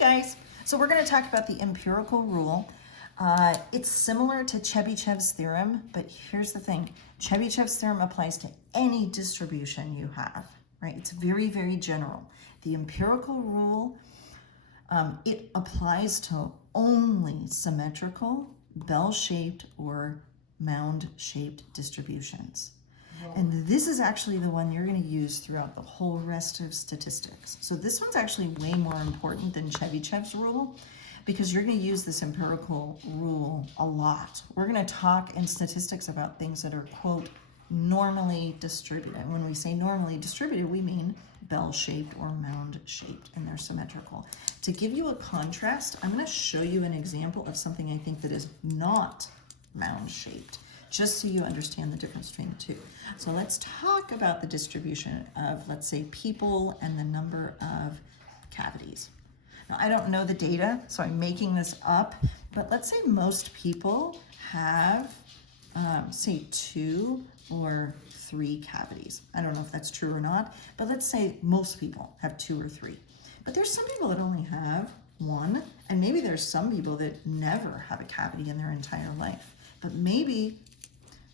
guys, so we're going to talk about the empirical rule. It's similar to Chebyshev's theorem, but here's the thing. Chebyshev's theorem applies to any distribution you have, right? It's very, very general. The empirical rule, it applies to only symmetrical, bell-shaped, or mound-shaped distributions. And this is actually the one you're going to use throughout the whole rest of statistics. So this one's actually way more important than Chebyshev's rule because you're going to use this empirical rule a lot. We're going to talk in statistics about things that are, quote, normally distributed. When we say normally distributed, we mean bell-shaped or mound-shaped, and they're symmetrical. To give you a contrast, I'm going to show you an example of something I think that is not mound-shaped, just so you understand the difference between the two. So let's talk about the distribution of, let's say, people and the number of cavities. Now, I don't know the data, so I'm making this up, but let's say most people have, say, 2 or 3 cavities. I don't know if that's true or not, but let's say most people have 2 or 3. But there's some people that only have 1, and maybe there's some people that never have a cavity in their entire life. But maybe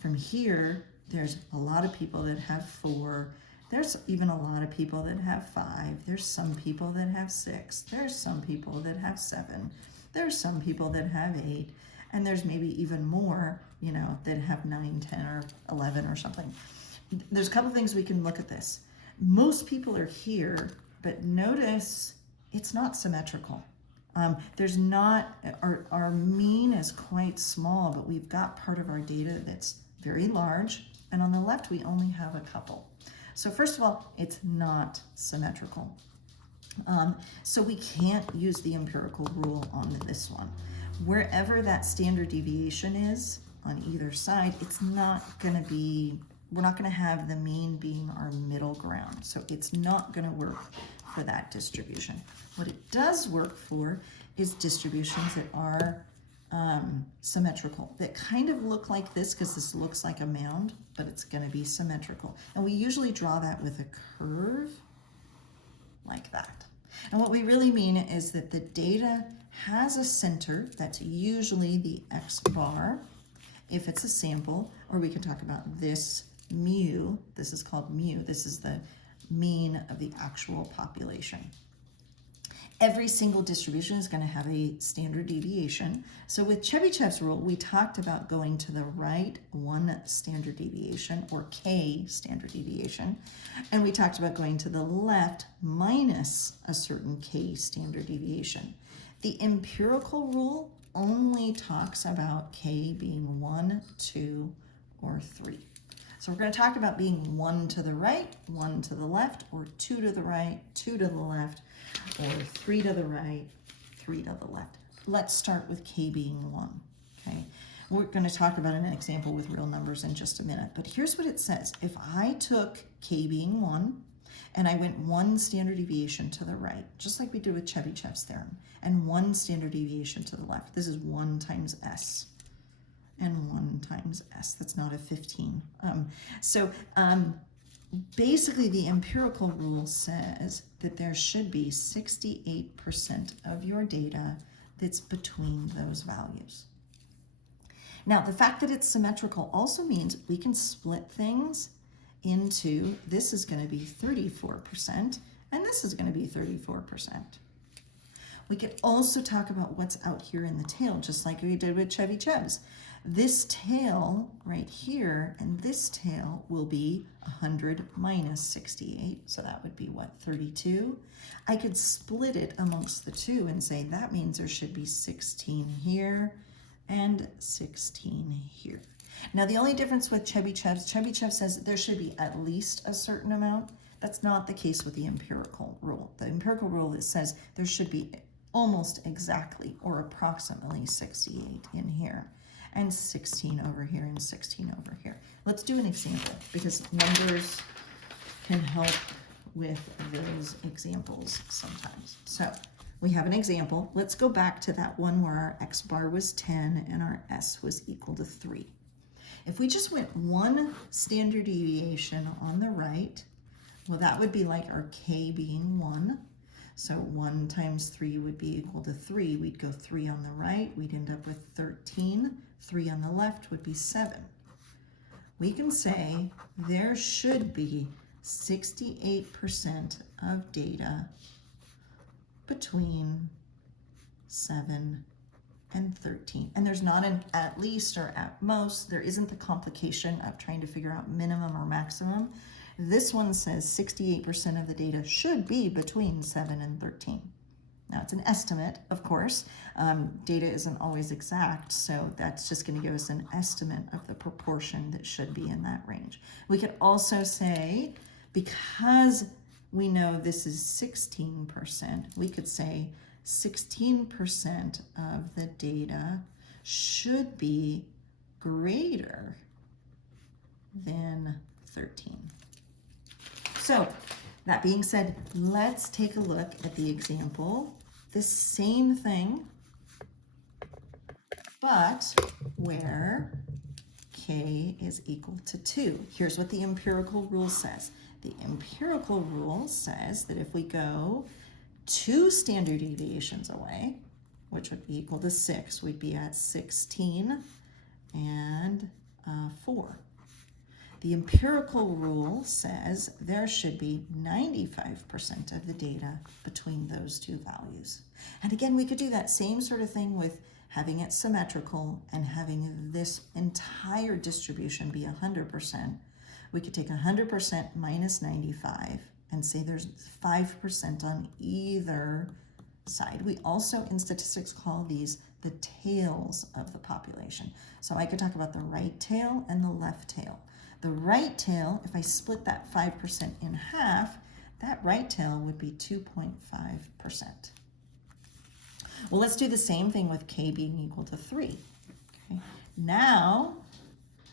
from here, there's a lot of people that have 4. There's even a lot of people that have 5. There's some people that have 6. There's some people that have 7. There's some people that have 8. And there's maybe even more, you know, that have 9, 10, or 11 or something. There's a couple things we can look at this. Most people are here, but notice it's not symmetrical. There's not, our mean is quite small, but we've got part of our data that's very large, and on the left we only have a couple. So first of all, it's not symmetrical. So we can't use the empirical rule on this one. Wherever that standard deviation is on either side, it's not going to be, we're not going to have the mean being our middle ground. So it's not going to work for that distribution. What it does work for is distributions that are symmetrical, that kind of look like this, because this looks like a mound, but it's going to be symmetrical. And we usually draw that with a curve like that. And what we really mean is that the data has a center that's usually the x bar if it's a sample, or we can talk about this mu. This is called mu. This is the mean of the actual population. Every single distribution is going to have a standard deviation. So with Chebyshev's rule, we talked about going to the right 1 standard deviation, or k standard deviation, and we talked about going to the left minus a certain k standard deviation. The empirical rule only talks about k being 1, 2, or 3. So we're going to talk about being 1 to the right, 1 to the left, or 2 to the right, 2 to the left, or 3 to the right, 3 to the left. Let's start with k being 1, okay? We're going to talk about an example with real numbers in just a minute, but here's what it says. If I took k being 1, and I went 1 standard deviation to the right, just like we did with Chebyshev's theorem, and 1 standard deviation to the left, this is 1 times s. And 1 times s, that's not a 15. Basically the empirical rule says that there should be 68% of your data that's between those values. Now, the fact that it's symmetrical also means we can split things into, this is going to be 34%, and this is going to be 34%. We could also talk about what's out here in the tail, just like we did with Chebyshev's. This tail right here and this tail will be 100 minus 68, so that would be what, 32? I could split it amongst the two and say that means there should be 16 here and 16 here. Now the only difference with Chebyshev says there should be at least a certain amount. That's not the case with the empirical rule. The empirical rule, it says there should be almost exactly or approximately 68 in here, and 16 over here, and 16 over here. Let's do an example, because numbers can help with those examples sometimes. So we have an example. Let's go back to that one where our x bar was 10 and our s was equal to 3. If we just went 1 standard deviation on the right, well, that would be like our k being 1. So 1 times 3 would be equal to 3. We'd go 3 on the right. We'd end up with 13. 3 on the left would be 7. We can say there should be 68% of data between 7 and 13. And there's not an at least or at most. There isn't the complication of trying to figure out minimum or maximum. This one says 68% of the data should be between 7 and 13. Now it's an estimate, of course. Data isn't always exact, so that's just going to give us an estimate of the proportion that should be in that range. We could also say, because we know this is 16%, we could say 16% of the data should be greater than 13. So that being said, let's take a look at the example. The same thing, but where k is equal to 2. Here's what the empirical rule says. The empirical rule says that if we go 2 standard deviations away, which would be equal to 6, we'd be at 16 and 4. The empirical rule says there should be 95% of the data between those two values. And again, we could do that same sort of thing with having it symmetrical and having this entire distribution be 100%. We could take 100% minus 95 and say there's 5% on either side. We also, in statistics, call these the tails of the population. So I could talk about the right tail and the left tail. The right tail, if I split that 5% in half, that right tail would be 2.5%. Well, let's do the same thing with k being equal to 3. Okay. Now,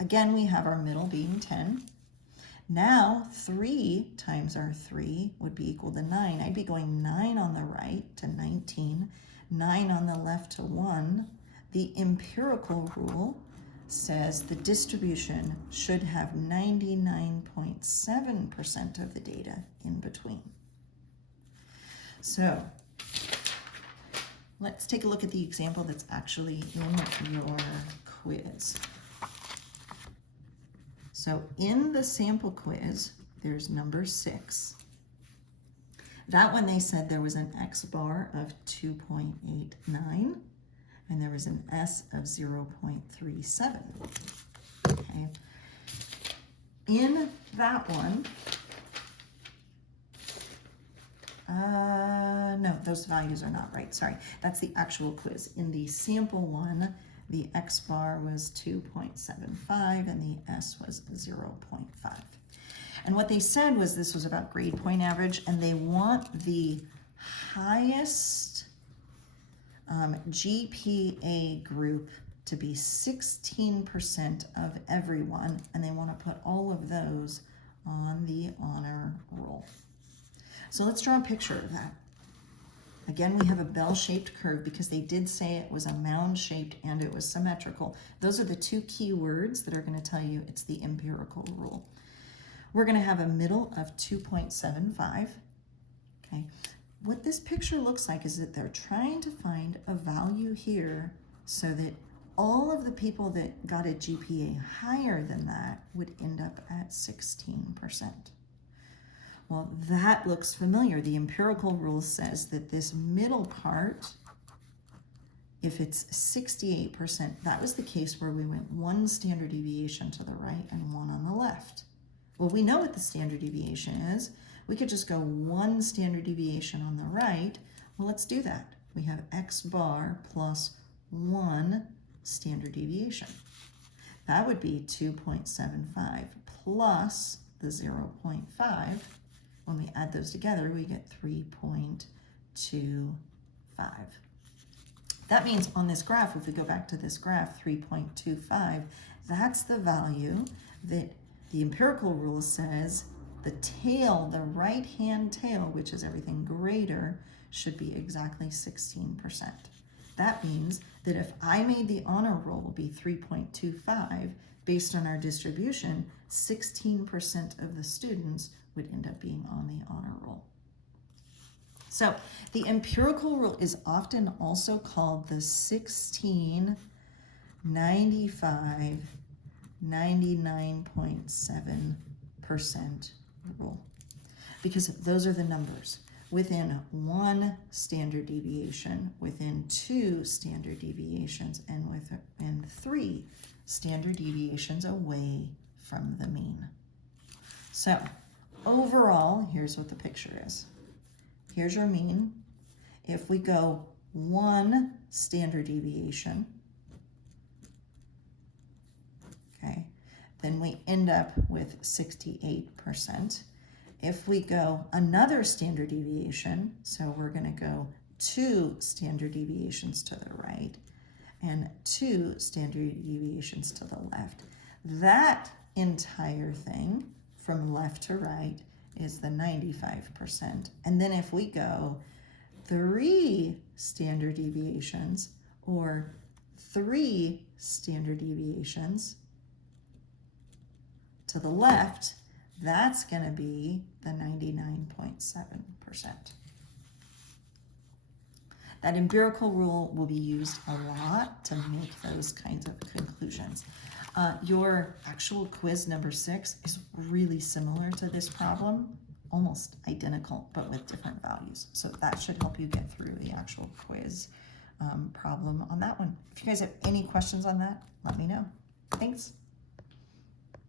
again, we have our middle being 10. Now, 3 times our 3 would be equal to 9. I'd be going 9 on the right to 19, 9 on the left to 1. The empirical rule says the distribution should have 99.7% of the data in between. So let's take a look at the example that's actually in your quiz. So in the sample quiz, there's number 6. That one they said there was an X bar of 2.89. and there was an S of 0.37. Okay. In that one, no, those values are not right. Sorry, that's the actual quiz. In the sample one, the X bar was 2.75 and the S was 0.5. And what they said was this was about grade point average, and they want the highest GPA group to be 16% of everyone, and they want to put all of those on the honor roll. So let's draw a picture of that. Again, we have a bell-shaped curve because they did say it was a mound-shaped and it was symmetrical. Those are the two key words that are going to tell you it's the empirical rule. We're going to have a middle of 2.75. Okay. What this picture looks like is that they're trying to find a value here so that all of the people that got a GPA higher than that would end up at 16%. Well, that looks familiar. The empirical rule says that this middle part, if it's 68%, that was the case where we went 1 standard deviation to the right and 1 on the left. Well, we know what the standard deviation is. We could just go 1 standard deviation on the right. Well, let's do that. We have X bar plus 1 standard deviation. That would be 2.75 plus the 0.5. When we add those together, we get 3.25. That means on this graph, if we go back to this graph, 3.25, that's the value that the empirical rule says the tail, the right-hand tail, which is everything greater, should be exactly 16%. That means that if I made the honor roll be 3.25, based on our distribution, 16% of the students would end up being on the honor roll. So the empirical rule is often also called the 16, 95, 99.7% rule, because those are the numbers within 1 standard deviation, within 2 standard deviations, and within 3 standard deviations away from the mean. So overall, here's what the picture is. Here's your mean. If we go 1 standard deviation, okay, then we end up with 68%. If we go another standard deviation, so we're going to go 2 standard deviations to the right and 2 standard deviations to the left, that entire thing from left to right is the 95%. And then if we go 3 standard deviations or 3 standard deviations to the left, that's going to be the 99.7%. That empirical rule will be used a lot to make those kinds of conclusions. Your actual quiz number 6 is really similar to this problem, almost identical, but with different values. So that should help you get through the actual quiz problem on that one. If you guys have any questions on that, let me know. Thanks.